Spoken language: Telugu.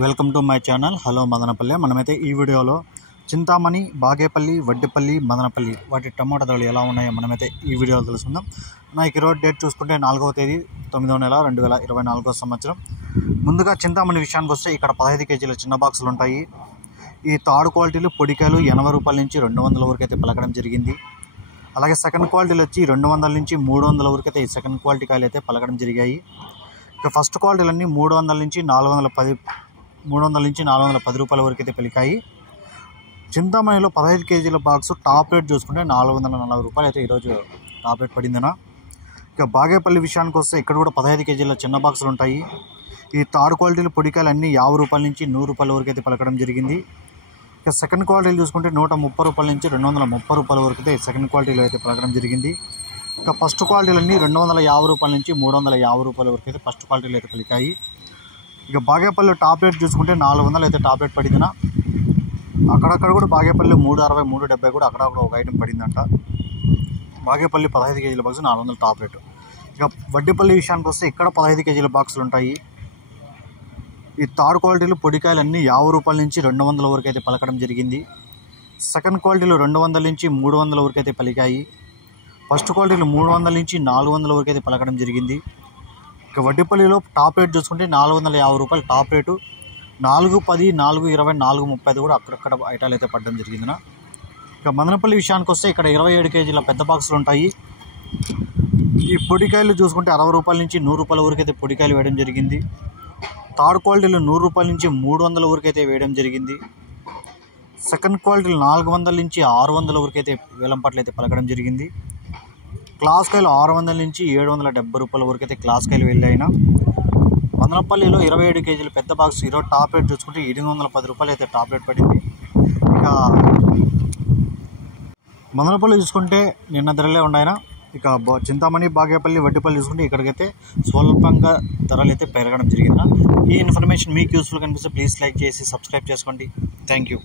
Welcome to my channel hello Madanapalle. మనమైతే ఈ వీడియోలో చింతామణి, బాగేపల్లి, వడ్డిపల్లి, మదనపల్లి వాటి టమాటా ధరలు ఎలా ఉన్నాయో మనమైతే ఈ వీడియోలో తెలుసుకుందాం. నాకు ఈరోజు డేట్ చూసుకుంటే 4వ తేదీ 9వ నెల 2024 సంవత్సరం. ముందుగా చింతామణి విషయానికి వస్తే ఇక్కడ 15 కేజీల చిన్న బాక్సులు ఉంటాయి. ఈ థర్డ్ క్వాలిటీలు పొడికాయలు 80 రూపాయల నుంచి 200 వరకు అయితే పలకడం జరిగింది. అలాగే సెకండ్ క్వాలిటీలు వచ్చి 200 నుంచి 300 వరకు అయితే ఈ సెకండ్ క్వాలిటీ కాయలు అయితే పలకడం జరిగాయి. ఇక ఫస్ట్ క్వాలిటీలన్నీ 300 నుంచి 410 రూపాయల వరకు అయితే పలికాయి. చింతామణిలో 15 కేజీల బాక్స్ టాప్ రేట్ చూసుకుంటే 440 రూపాయలు అయితే ఈరోజు టాప్ రేట్ పడిందనా. ఇక బాగేపల్లి విషయానికి వస్తే ఇక్కడ కూడా 15 కేజీల చిన్న బాక్సులు ఉంటాయి. ఈ థర్డ్ క్వాలిటీలు పొడికాయలు అన్నీ 50 రూపాయల నుంచి 100 రూపాయల వరకు అయితే పలకడం జరిగింది. ఇక సెకండ్ క్వాలిటీలు చూసుకుంటే 130 రూపాయల నుంచి 230 రూపాయల వరకు అయితే సెకండ్ క్వాలిటీలో అయితే పలకడం జరిగింది. ఇక ఫస్ట్ క్వాలిటీలన్నీ 250 రూపాయల నుంచి 350 రూపాయల వరకు అయితే ఫస్ట్ క్వాలిటీలు అయితే పలికాయి. ఇక బాగేపల్లి టాప్ రేట్ చూసుకుంటే 400 అయితే టాప్ రేట్ పడిందినా. అక్కడక్కడ కూడా బాగేపల్లి 360, 370 కూడా అక్కడక్కడ ఒక ఐటెం పడిందంట. బాగేపల్లి 15 కేజీల బాక్స్ 400 టాప్ రేటు. ఇక వడ్డిపల్లి విషయానికి వస్తే ఇక్కడ 15 కేజీల బాక్సులు ఉంటాయి. ఈ థర్డ్ క్వాలిటీలు పొడికాయలు అన్నీ 50 రూపాయల నుంచి 200 వరకు అయితే పలకడం జరిగింది. సెకండ్ క్వాలిటీలు 200 నుంచి 300 వరకు అయితే పలికాయి. ఫస్ట్ క్వాలిటీలు 300 నుంచి 400 వరకు అయితే పలకడం జరిగింది. ఇక వడ్డిపల్లిలో టాప్ రేట్ చూసుకుంటే 450 రూపాయలు టాప్ రేటు. 410, 420, 430 కూడా అక్కడక్కడ ఐటాలు అయితే పడడం జరిగిందినా. ఇక మదనపల్లి విషయానికి వస్తే ఇక్కడ 27 కేజీల పెద్ద బాక్సులు ఉంటాయి. ఈ పొడికాయలు చూసుకుంటే 60 రూపాయల నుంచి 100 రూపాయల వరకు అయితే పొడికాయలు వేయడం జరిగింది. థర్డ్ క్వాలిటీలు 100 రూపాయల నుంచి 300 వరకు అయితే వేయడం జరిగింది. సెకండ్ క్వాలిటీలు 400 నుంచి 600 వరకు అయితే వేలంపాట్లు అయితే పలకడం జరిగింది. క్లాస్ కాయలు 600 నుంచి 770 రూపాయల వరకు అయితే క్లాస్ కాయలు వెళ్ళాయినా. మదనపల్లిలో 27 కేజీల పెద్ద బాక్స్ ఈరోజు టాప్ రేట్ చూసుకుంటే 810 రూపాయలు అయితే టాప్ రేట్ పడింది. ఇక మదనపల్లి చూసుకుంటే నిన్న ధరలే ఉన్నాయినా. ఇక చింతామణి, బాగేపల్లి, వడ్డిపల్లి చూసుకుంటే ఇక్కడికైతే స్వల్పంగా ధరలు అయితే పెరగడం జరిగిందా. ఈ ఇన్ఫర్మేషన్ మీకు యూస్ఫుల్ కనిపిస్తే ప్లీజ్ లైక్ చేసి సబ్స్క్రైబ్ చేసుకోండి. Thank you.